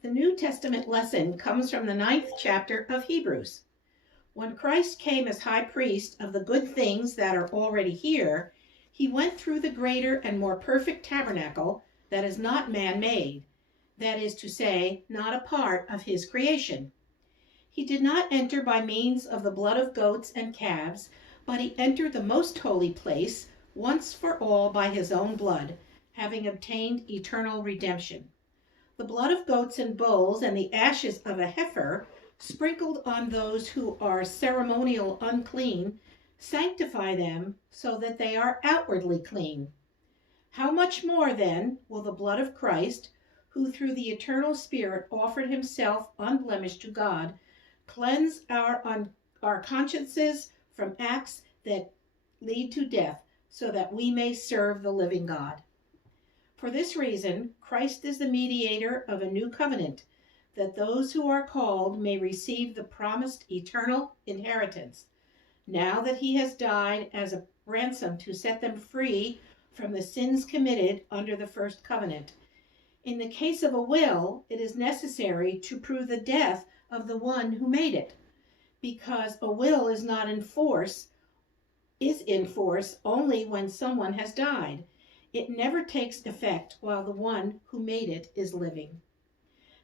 The New Testament lesson comes from the 9th chapter of Hebrews. When Christ came as high priest of the good things that are already here, he went through the greater and more perfect tabernacle that is not man-made, that is to say, not a part of his creation. He did not enter by means of the blood of goats and calves, but he entered the most holy place once for all by his own blood, having obtained eternal redemption. The blood of goats and bulls and the ashes of a heifer, sprinkled on those who are ceremonial unclean, sanctify them so that they are outwardly clean. How much more, then, will the blood of Christ, who through the eternal Spirit offered himself unblemished to God, cleanse our consciences from acts that lead to death, so that we may serve the living God? For this reason, Christ is the mediator of a new covenant, that those who are called may receive the promised eternal inheritance, now that he has died as a ransom to set them free from the sins committed under the first covenant. In the case of a will, it is necessary to prove the death of the one who made it, because a will is in force only when someone has died. It never takes effect while the one who made it is living.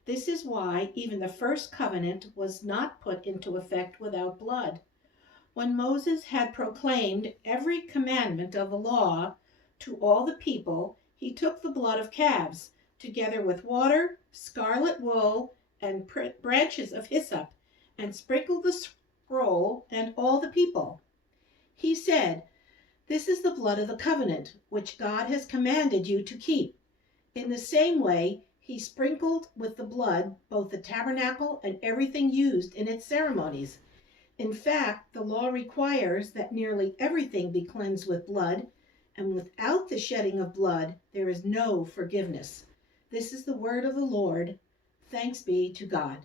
This is why even the first covenant was not put into effect without blood. When Moses had proclaimed every commandment of the law to all the people, he took the blood of calves, together with water, scarlet wool, and branches of hyssop, and sprinkled the scroll and all the people. He said, "This is the blood of the covenant, which God has commanded you to keep." In the same way, he sprinkled with the blood both the tabernacle and everything used in its ceremonies. In fact, the law requires that nearly everything be cleansed with blood, and without the shedding of blood, there is no forgiveness. This is the word of the Lord. Thanks be to God.